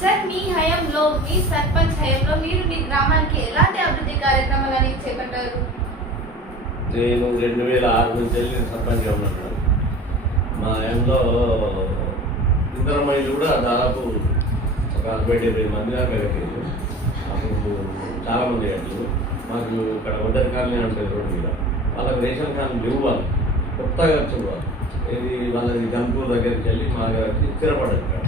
Sir మీ హయంలో మీ సర్పంచ్ హయంలో మీరు మీ గ్రామానికి ఎలాంటి అభివృద్ధి కార్యక్రమాలని చేపట్టారు? నేను రెండు వేల ఆరు నుంచి వెళ్ళి సర్పంచ్గా ఉన్నాను మా ఎంలో ఇంద్రమణిలు కూడా దాదాపు ఒక అరవై డెబ్బై మంది దాకా కట్టారు అప్పుడు చాలా మంది మాకు ఇక్కడ ఒంటరి కాలనీ ఉంటుంది రోడ్డు మీద వాళ్ళకి రేషన్ కార్డు ఇవ్వాలి. కొత్తగా చూడాలి ఇది వాళ్ళది గంపూర్ దగ్గరికి వెళ్ళి మా దగ్గర స్థిరపడ్డారు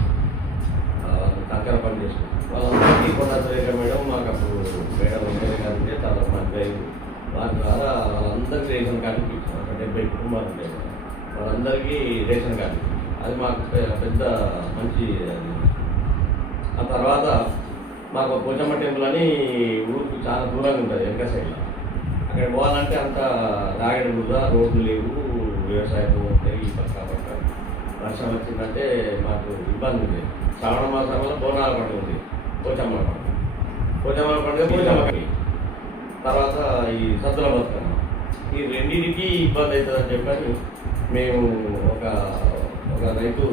ఇక్కడ కంకర వాళ్ళందరికీ కొండ మేడం మాకు అప్పుడు మేడం ఉండేది కాబట్టి చాలా మంది వారి ద్వారా వాళ్ళందరికీ రేషన్ కార్డు ఇప్పించాం. ఒక డెబ్బై కుటుంబాలు వాళ్ళందరికీ రేషన్ కార్డు. అది మాకు పెద్ద మంచి అది. ఆ తర్వాత మాకు పోచమ్మ టెంపుల్ అని ఊరికి చాలా దూరంగా ఉంటుంది వెనక సైడ్లో. అక్కడ పోవాలంటే అంత రాగడి కూడా రోడ్లు లేవు వ్యవసాయం ఉంటాయి ఈ పక్క పక్క. వర్షం వచ్చిందంటే మాకు ఇబ్బంది ఉంది. శ్రావణ మాసం వల్ల బోనాల పండుగ ఉంది. పోచమ్మ పండుగ. పోచమ్మ పండుగ పోచమ్మకి తర్వాత ఈ సద్దుల బతుకమ్మ. ఈ రెండింటికి ఇబ్బంది అవుతుందని చెప్పని మేము ఒక ఒక రైతు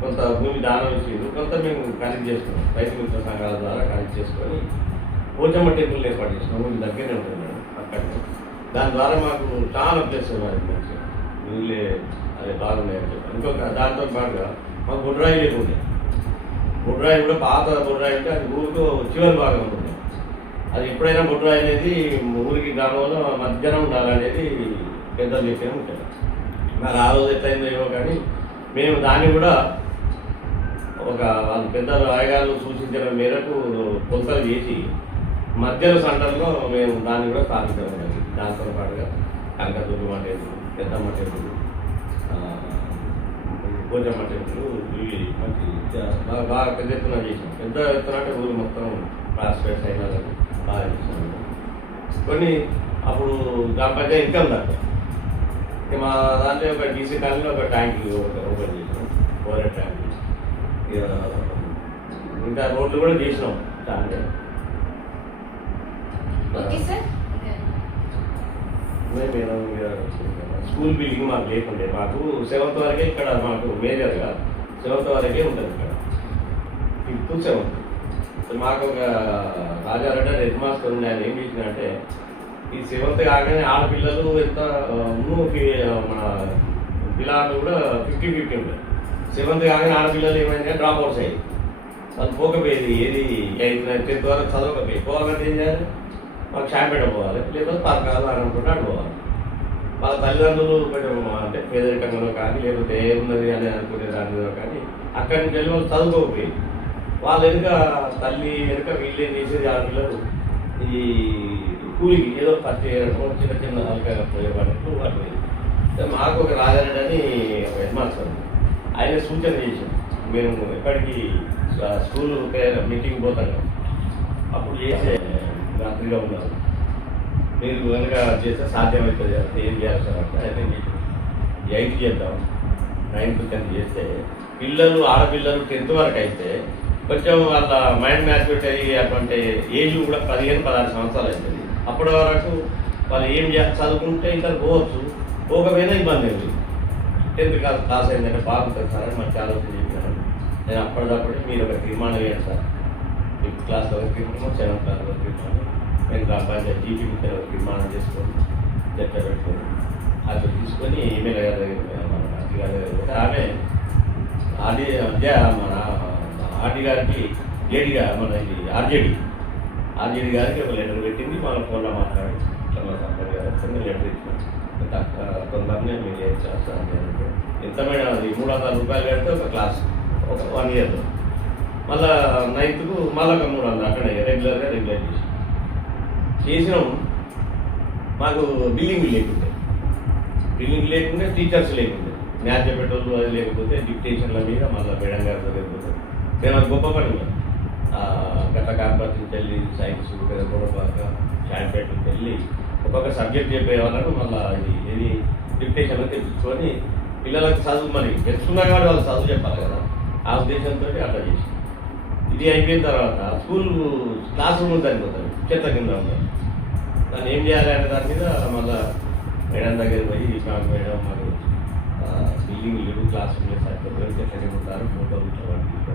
కొంత భూమి దానం ఇచ్చిండు. కొంత మేము కనెక్ట్ చేసుకున్నాం. రైతు మిత్ర సంఘాల ద్వారా కనెక్ట్ చేసుకొని పోచమ్మ టెంపుల్ ఏర్పాటు చేసినాం ఊరి దగ్గరనే ఉంటుంది మేడం దాని ద్వారా మాకు చాలా ప్లేస్ ఉన్నది మంచిగా. అది అదే ఇంకొక దాంతో పాటుగా మాకు బుడ్రాయి ఉంది. బుడ్రాయి కూడా పాత బుడ్రాయి అంటే అది ఊరితో చివరి భాగం ఉంటుంది. అది ఎప్పుడైనా బుడ్రాయి అనేది ఊరికి గ్రామంలో మధ్యాహ్నం ఉండాలనేది పెద్దలు చెప్పే ఉంటుంది మరి ఆ రోజు ఎట్లయిందో ఏమో కానీ మేము దాన్ని కూడా ఒక వాళ్ళ పెద్ద రాయగారు సూచించిన మేరకు కొలతలు చేసి మధ్యలో సెంటర్లో మేము దాన్ని కూడా స్థాపించడం జరిగింది. దాంతో పాటుగా కనకదుర్గమ్మ టెంపుల్ పెద్దమ్మ టెంపుల్ భోజనం టెంపుల్ ఇవి మంచి బాగా బాగా పెద్ద ఎత్తున చేసాం పెద్ద ఎత్తున అంటే ఊరు మొత్తం ప్రాస్పెక్ట్స్ అయినా బాగా చేసాం కొన్ని అప్పుడు గ్రామ పంచాయతీ ఇంకా ఉందట ఇక మా దాంట్లో ఒక డీసీ కాలనీలో ఒక ట్యాంక్ ఓపెన్ చేసాం ఫోర్ ట్యాంక్ ఇక ఇంకా రోడ్లు కూడా చేసినాం దాంట్లో. Okay sir. Madam school building మాకు లేకుండే. మాకు సెవెంత్ వరకే ఇక్కడ మాకు మేజర్గా సెవెంత్ వరకే ఉంటుంది ఇక్కడ. ఫిఫ్త్ సెవెంత్ మాకు ఒక రాజారెడ్డి హెడ్ మాస్టర్ ఉండే ఆయన ఏం చేసిందంటే ఈ సెవెంత్ కాగానే ఆడపిల్లలు ఎంత మన పిల్లలు కూడా ఫిఫ్టీ ఫిఫ్టీ ఉంటాయి సెవెంత్ కాగానే ఆడపిల్లలు ఏమైంది డ్రాప్ అవుట్స్ అయ్యి వాళ్ళు పోకపోయేది. ఏది ఎయిత్ నైన్త్ టెన్త్ వరకు చదవకపోయి పోగా ఏం చేయాలి? మాకు షాంపేట పోవాలి లేకపోతే పరకాలు అనుకుంటే అటు పోవాలి. వాళ్ళ తల్లిదండ్రులు కొంచెం అంటే పేదరికంలో కానీ లేకపోతే ఏమున్నది అని అనుకునే దాని మీద కానీ అక్కడి నుంచి వెళ్ళి వాళ్ళు చదువుకోకపోయి వాళ్ళు వెనుక తల్లి వెనుక వీళ్ళు ఏం చేసేది ఆడపిల్లలు ఈ కూలికి ఏదో పని చేయడం చిన్న చిన్న అలకా పోయేవాళ్ళు అటు మాకు ఒక రాజారెడ్డి అని ఒక హెడ్ ఆయన సూచన చేసాం మేము ఎక్కడికి స్కూల్ మీటింగ్ పోతాం అప్పుడు చేసే రాత్రిగా ఉన్నారు. మీరు కనుక చేస్తే సాధ్యమవుతుంది ఏం చేయాలి సార్ అంటే అయితే మీకు ఎయిత్ చేద్దాం. నైన్త్ టెన్త్ చేస్తే పిల్లలు ఆడపిల్లలు టెన్త్ వరకు అయితే కొంచెం వాళ్ళ మైండ్ మ్యాచ్యూరిటీ అయ్యి అటువంటి ఏజ్ కూడా పదిహేను పదహారు సంవత్సరాలు అవుతుంది అప్పటి వరకు వాళ్ళు ఏం చేయాలి చదువుకుంటే ఇంకా పోవచ్చు. పోకపోయినా ఇబ్బంది ఉంది టెన్త్ క్లాస్ పాస్ అయిందంటే బాగుంటుంది సార్ అని మంచి ఆలోచన చెప్పాను నేను అప్పటికప్పుడు మీరు ఒక తీర్మానం వేయండి సార్. ఫిఫ్త్ క్లాస్లో వరకు తీర్మానం సెవెంత్ క్లాస్ వరకు తీర్మానం నేను గ్రామ పంచాయతీ జీపీ మీద చేసుకొని చర్చ పెట్టుకొని అది తీసుకొని ఈమెయిల్ గారి దగ్గర మన ఆర్టీ గారి దగ్గర పోతే ఆమె ఆర్డీ మధ్య మన ఆర్డీ గారికి లేడీగా మన ఇది ఆర్జేడి ఆర్జేడి గారికి ఒక లెటర్ పెట్టింది మన ఫోన్లో మాట్లాడి ఇట్లా మన సంపద గారు వస్తుంది లెటర్ ఇచ్చిన. తొందరనే మీరు ఏం చేస్తారు ఎంతమైన అది మూడు వందల రూపాయలు కడితే ఒక క్లాస్ ఒక వన్ ఇయర్. మళ్ళా నైన్త్కు మళ్ళీ ఒక మూడు వందలు అక్కడే రెగ్యులర్గా రెగ్యులర్ చేసి చేసినాం మాకు బిల్డింగ్ లేకుండే. బిల్డింగ్ లేకుంటే టీచర్స్ లేకుండే. మ్యాచ్ చెప్పేటోళ్ళు అది లేకపోతే డిప్యూటేషన్ల మీద మళ్ళీ మేడం గారి లేకపోతే. మేము అది గొప్ప పని గత ఆ, నుంచి వెళ్ళి సైన్స్ గొడవపాక షాంపేట నుంచి వెళ్ళి ఒక్కొక్క సబ్జెక్ట్ చెప్పే వాళ్ళను మళ్ళీ ఇది ఇది డిక్టేషన్లో తెప్పించుకొని పిల్లలకు చదువు మరి తెలుసుకున్నా కాబట్టి వాళ్ళు చదువు చెప్పాలి కదా. ఆ ఉద్దేశంతో అట్లా చేసి ఇది అయిపోయిన తర్వాత స్కూల్ క్లాస్ రూమ్ సరిపోతుంది చెత్త కింద ఉంటుంది దాన్ని ఏం చేయాలి అనే దాని మీద మళ్ళా మేడం దగ్గర పోయి మాకు మేడం మాకు బిల్డింగ్ మిడిల్ క్లాస్ రూమ్లో ఉంటారు ఫోటోలు ఇట్లా వాటికి ఇట్లా.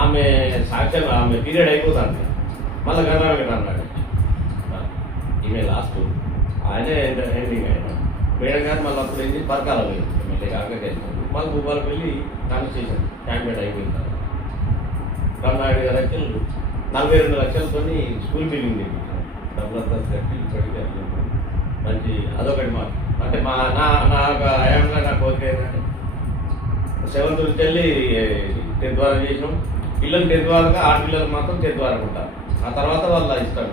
ఆమె సాక్ష్యం ఆమె పీరియడ్ అయిపోతుంది. మళ్ళీ కర్ణాటక అన్నాడు. ఈమె లాస్ట్ ఆయనే ఎండింగ్ ఆయన. మేడం గారు మళ్ళీ అప్పుడు ఏంటి పరకాల పోయింది ఎమ్మెల్యే కాక మళ్ళీ భూపాలకు వెళ్ళి కాన్స్టిట్యూషన్ క్యాండిడేట్ అయిపోయిన తర్వాత కర్ణాటక గారు వచ్చి నలభై రెండు లక్షలతో స్కూల్ బిల్డింగ్ తెప్పించారు డబ్బులంతా కట్టి ఇప్పటికీ మంచి అదొకటి మాట అంటే మా నా నా ఒక హయాంలో నా సెవెంత్ నుంచి వెళ్ళి టెన్త్ వరకు చేసినాం. పిల్లలు టెన్త్ వరకు ఆడపిల్లలు మాత్రం టెన్త్ వరకు ఉంటారు. ఆ తర్వాత వాళ్ళ ఇష్టం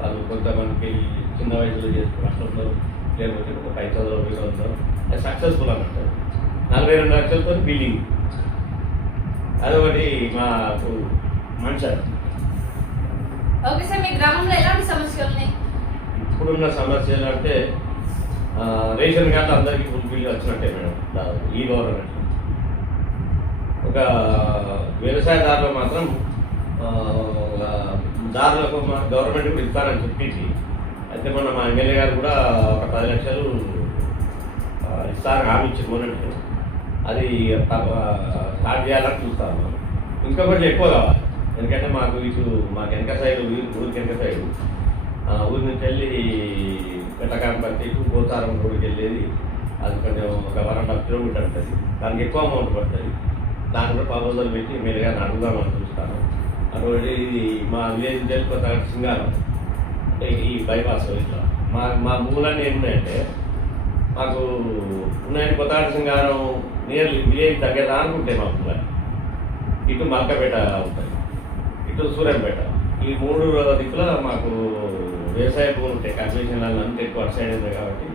వాళ్ళు కొంతమందికి చిన్న వయసులో చేసుకుని అట్లుంటారు లేకపోతే ఒక పై చదువు మీద ఉంటారు అది సక్సెస్ఫుల్ అన్నట్టు. నలభై రెండు లక్షలతో బిల్డింగ్. అదొకటి మాకు మంచి ఓకే సార్ మీ గ్రామంలో ఎలాంటి సమస్యలు ఉన్నాయి? ఇప్పుడున్న సమస్యలు అంటే రేషన్ కార్డు అందరికీ ఫుల్ఫిల్ వచ్చినట్టే మేడం ఈ గవర్నమెంట్. ఒక వ్యవసాయదారులు మాత్రం దారులకు మా గవర్నమెంట్ ఇస్తారని చెప్పింది. అయితే మొన్న మా ఎమ్మెల్యే గారు కూడా ఒక పది లక్షలు ఆ, ఇస్తారని హామీ మొన్నటి అది స్టార్ట్ చేయాలని చూస్తాను ఇంకొకటి ఎక్కువ కావాలి. ఎందుకంటే మాకు ఇటు మాకు వెనక సైడ్ ఊరి ఊరికి వెనక సైడ్ ఊరి. నుంచి వెళ్ళి పెట్టకాంపతి టు గోతారం రోడ్డుకి వెళ్ళేది. అది కొంచెం ఒక వన్ అండ్ హాఫ్ కిలోమీటర్ ఉంటుంది దానికి ఎక్కువ అమౌంట్ పడుతుంది. దాని కూడా ప్రపోజల్ పెట్టి మీరుగా అడుగుదామని చూస్తాను. అటువంటి ఇది మా విలేజ్ నుంచి కొత్త సింగారం ఈ బైపాస్ ఇట్లా. మా మా మూలన్నీ ఏమున్నాయంటే మాకు ఉన్నాయని కొత్త సింగారం నియర్లీ విలేజ్ దగ్గర అనుకుంటే మా మూలని ఇటు మల్కపేట ఉంటుంది. ఇటు సూర్యంపేట. ఈ మూడు దిక్కుల మాకు వ్యవసాయ భూములు ఉంటాయి. కన్సెషన్ అంతా ఎక్కువ అటు సైడ్ ఉంది కాబట్టి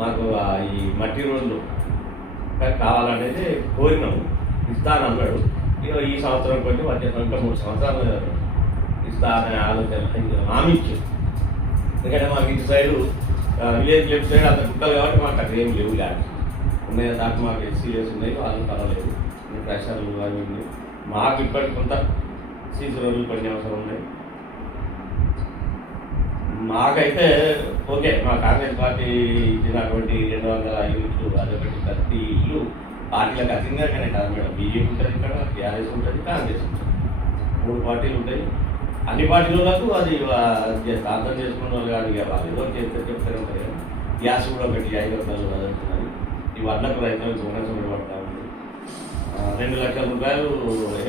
మాకు ఈ మట్టి రోడ్లు కావాలనేది కోరినాము ఇస్తాను అన్నాడు. ఇక ఈ సంవత్సరం కొన్ని వచ్చే ఇంకా మూడు సంవత్సరాలు ఇస్తా అనే ఆలోచన హామీ ఇచ్చింది ఎందుకంటే మాకు ఇటు సైడు విలేజ్ లెఫ్ట్ సైడ్ అంత కుక్కలు కాబట్టి మాకు అక్కడ ఏం లేవు లేదు ఉన్నాయి దాకా మాకు సీరియస్ ఉన్నాయి వాళ్ళని పర్వాలేదు. ప్రెషర్లు అవి ఉన్నాయి మాకు ఇప్పటికి కొంత సీజన్ రోజులు కొన్ని అవసరం ఉన్నాయి మాకైతే ఓకే మా కాంగ్రెస్ పార్టీ ఇచ్చినటువంటి రెండు వందల యూనిట్లు అదొకటి ప్రతి ఇల్లు పార్టీలకు అతీతంగానే కాదు మేడం. బీజేపీ ఉంటుంది ఇక్కడ టీఆర్ఎస్ ఉంటుంది కాంగ్రెస్ ఉంటుంది. మూడు పార్టీలు ఉంటాయి. అన్ని పార్టీలకు అది అర్థం చేసుకున్న వాళ్ళు కాదు ఇక వాళ్ళు ఏదో చేస్తే చెప్తారు గ్యాస్ కూడా ఒకటి ఐదు వందలు అదంటున్నారు ఈ వడ్లకు రైతులకు బోనస్ పడతా ఉంది రెండు లక్షల రూపాయలు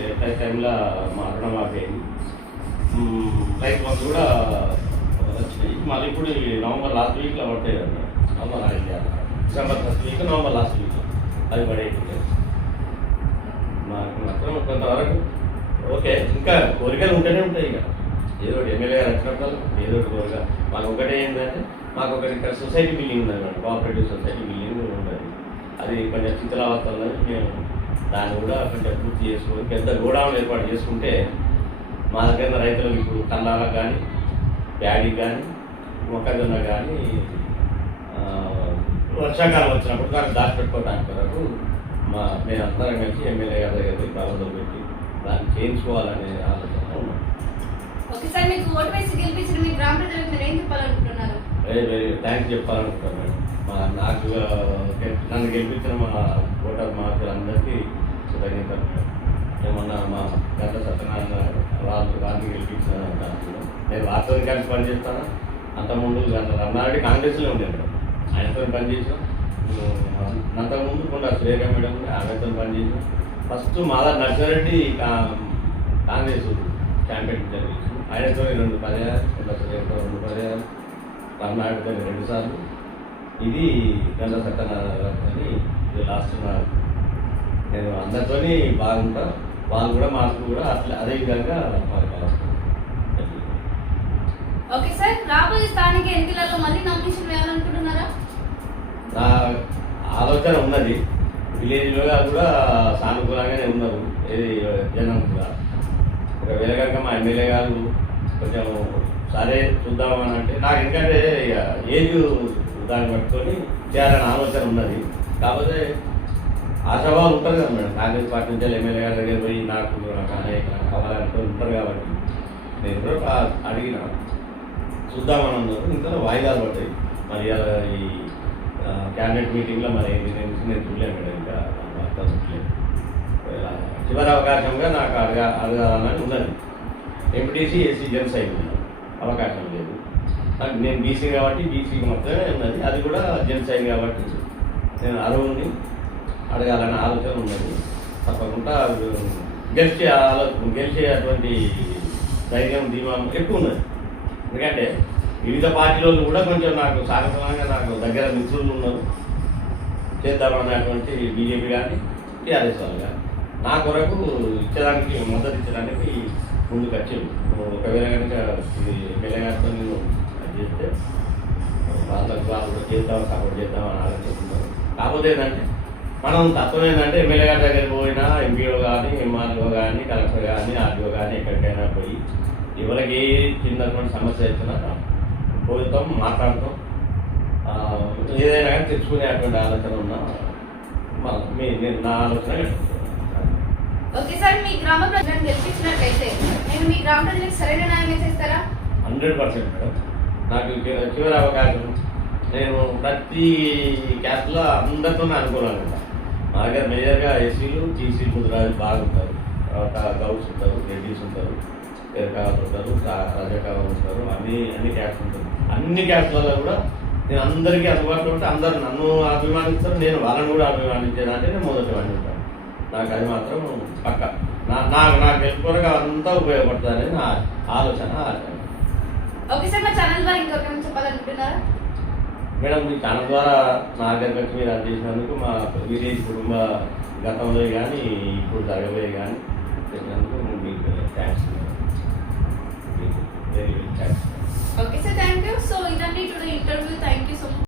ఎట్లా టైంలో మా రుణమాఫీ అయింది రైతు బంధు కూడా మళ్ళీ ఇప్పుడు నవంబర్ లాస్ట్ వీక్లో పడతాయి కదా November December first week November last week. అది పడేది మాకు మాత్రం కొంతవరకు ఓకే. ఇంకా కోరికలు ఉంటూనే ఉంటాయి ఇక. ఏదో ఒకటి ఎమ్మెల్యే గారు వచ్చినప్పుడు ఏదో ఒకటి కోరిక. మాకు ఒకటే ఏంటంటే మాకు ఒకటి ఇక్కడ సొసైటీ బిల్డింగ్ ఉంది కోఆపరేటివ్ సొసైటీ బిల్డింగ్ ఉండదు అది కొంచెం శిథిలావస్థలో మేము దాన్ని కూడా కొంచెం పూర్తి చేసుకొని పెద్ద గోడౌన్ ఏర్పాటు చేసుకుంటే మా దగ్గర రైతులకు ఇప్పుడు కల్లాలకు కానీ ప్యాడీ కానీ మొక్కజొన్న కానీ వర్షాకాలం వచ్చినప్పుడు దాన్ని దాచిపెట్టుకోవడానికి వరకు మా మేము అందరం కలిసి ఎమ్మెల్యే గారి దగ్గర ప్రబంధం పెట్టి దాన్ని చేయించుకోవాలనే ఆలోచన ఉన్నాం. ఓకే సార్ మీకు ఓటు వేసి గెలిపించిన మీ గ్రామ ప్రజలకు మీరు ఏం చెప్పాలనుకుంటున్నారు? వెరీ వెరీ థ్యాంక్స్ చెప్పాలనుకుంటాను మేడం మా నాకు నన్ను గెలిపించిన మా ఓటర్ మార్కులందరికీ కృతజ్ఞతలు. మేడం ఏమన్నా మా గత సత్యనారాయణ వాళ్ళు గాంధీ గెలిపించిన దాంట్లో. నేను వాస్తవం కలిసి పనిచేస్తాను? అంతకుముందు అన్నారెడ్డి కాంగ్రెస్లో ఉండేది ఆయనతో పనిచేసాం. అంతకుముందు కూడా శ్రేఖ మేడం ఉండే ఆమెతో పనిచేసాం. ఫస్ట్ మాదా నర్సారెడ్డి కా- కాంగ్రెస్ క్యాంపెయిన్ జరిగింది. ఆయనతో రెండు పర్యాలు కొండ రెండు పర్యాలు కర్ణాటక రెండు సార్లు. ఇది గంట సత్యనారాయణ ఇది లాస్ట్ నేను అందరితోని బాగుంటా. వాళ్ళు కూడా మాకు కూడా అట్లా అదే విధంగా. ఓకే సార్ రాబోయే స్థానిక ఎన్నికలలో మళ్ళీ నామినేషన్ వేయాలనుకుంటున్నారా? నా ఆలోచన ఉన్నది. విలేజ్లో కూడా సానుకూలంగానే ఉన్నారు. ఏది జనం కూడా. ఒకవేళ కనుక మా ఎమ్మెల్యే గారు కొంచెం సరే చూద్దామని అంటే నాకు ఎందుకంటే ఇక ఏజ్ దాన్ని పట్టుకొని చేయాలని ఆలోచన ఉన్నది. కాకపోతే ఆశాభావం ఉంటుంది కదా మేడం. కాంగ్రెస్ పార్టీ నుంచి ఎమ్మెల్యే గారి దగ్గర పోయి నాకు నాకు అనేక ఉంటారు కాబట్టి నేను కూడా అడిగిన. చూద్దామని అన్నారు ఇంకా వాయిదాలు పడ్డాయి. మరి అలా ఈ క్యాబినెట్ మీటింగ్లో మరి ఏంటి నేను నేను చూడలేను మేడం ఇంకా. వార్త చూడలేదు. చివరి అవకాశంగా నాకు అడగా అడగాలని ఉన్నది. ఎంపీటీసీ ఎస్సీ జెంట్స్ అయింది అవకాశం లేదు. నేను బీసీ కాబట్టి బీసీకి మాత్రమే ఉన్నది. అది కూడా జెంట్స్ కాబట్టి నేను అరువుని అడగాలనే ఆలోచన ఉన్నది. తప్పకుండా గెలిచే ఆలోచన గెలిచేటువంటి ధైర్యం ధీమా ఎక్కువ ఉన్నది. ఎందుకంటే వివిధ పార్టీలో కూడా కొంచెం నాకు సాగసంగా నాకు దగ్గర మిత్రులు ఉన్నారు. చేద్దామన్నటువంటి బీజేపీ కానీ టీఆర్ఎస్ వాళ్ళు కానీ నా కొరకు ఇచ్చడానికి మద్దతు ఇచ్చడానికి ముందుకు వచ్చారు ఒకవేళ కనుక ఇది ఎమ్మెల్యే గారితో నేను అది చేస్తే వాళ్ళకి వాళ్ళు చేద్దాం సపోర్ట్ చేద్దాం అని ఆలోచిస్తున్నారు. కాకపోతే ఏంటంటే మనం తత్వం ఏంటంటే ఎమ్మెల్యే గారి దగ్గరికి పోయినా ఎంపీఓ కానీ ఎంఆర్ఓ కానీ కలెక్టర్ కానీ ఆర్డీఓ కానీ ఎక్కడికైనా పోయి ఎవరికి ఏ చిన్నటువంటి సమస్య వచ్చినా పోతాం మాట్లాడతాం. ఏదైనా కానీ తెచ్చుకునేటువంటి ఆలోచన ఉన్నా మీ నా ఆలోచన ఓకే సార్ మీ గ్రామ ప్రజలను గెలిపించినట్లయితే నేను మీ గ్రామ ప్రజలకు సరైన న్యాయం చేస్తారా హండ్రెడ్ పర్సెంట్ మేడం. నాకు చివరి అవకాశం నేను ప్రతి క్యాస్ట్లో అందరితో అనుకూలంగా ఉంటాను మా దగ్గర మేజర్గా ఎస్సీలు టీసీలు ముద్రాజు బాగుంటారు. తర్వాత గౌడ్స్ ఉంటారు రెడ్డిస్ ఉంటారు తెరకాలు ఉంటారు రా- రజకాలు ఉంటారు అన్ని అన్ని క్యాస్ట్ ఉంటారు. అన్ని క్యాస్ట్లలో కూడా నేను అందరికీ అందుబాటులో ఉంటే అందరు నన్ను అభిమానిస్తారు నేను వాళ్ళని కూడా అభిమానించేదంటే నేను మొదటి వాడిని ఉంటాను నాకు అది మాత్రం పక్క. నా నాకు నాకు గెలుపుకోరగా అంతా ఉపయోగపడుతుంది అనేది నా ఆలోచన. ఆలోచన ఓకే సార్ మా ఛానల్ ద్వారా ఇంకొకరిని చెప్పాలనుకుంటున్నారా? మేడం మీ ఛానల్ ద్వారా నా దగ్గరకు మీరు అది చేసినందుకు మా విలేజ్ కుటుంబ గతంలో కానీ ఇప్పుడు జరగబోయే కానీ చేసినందుకు మీకు thanks very very thanks okay sir thank you. So ఇదండి టుడే ఇంటర్వ్యూ. థ్యాంక్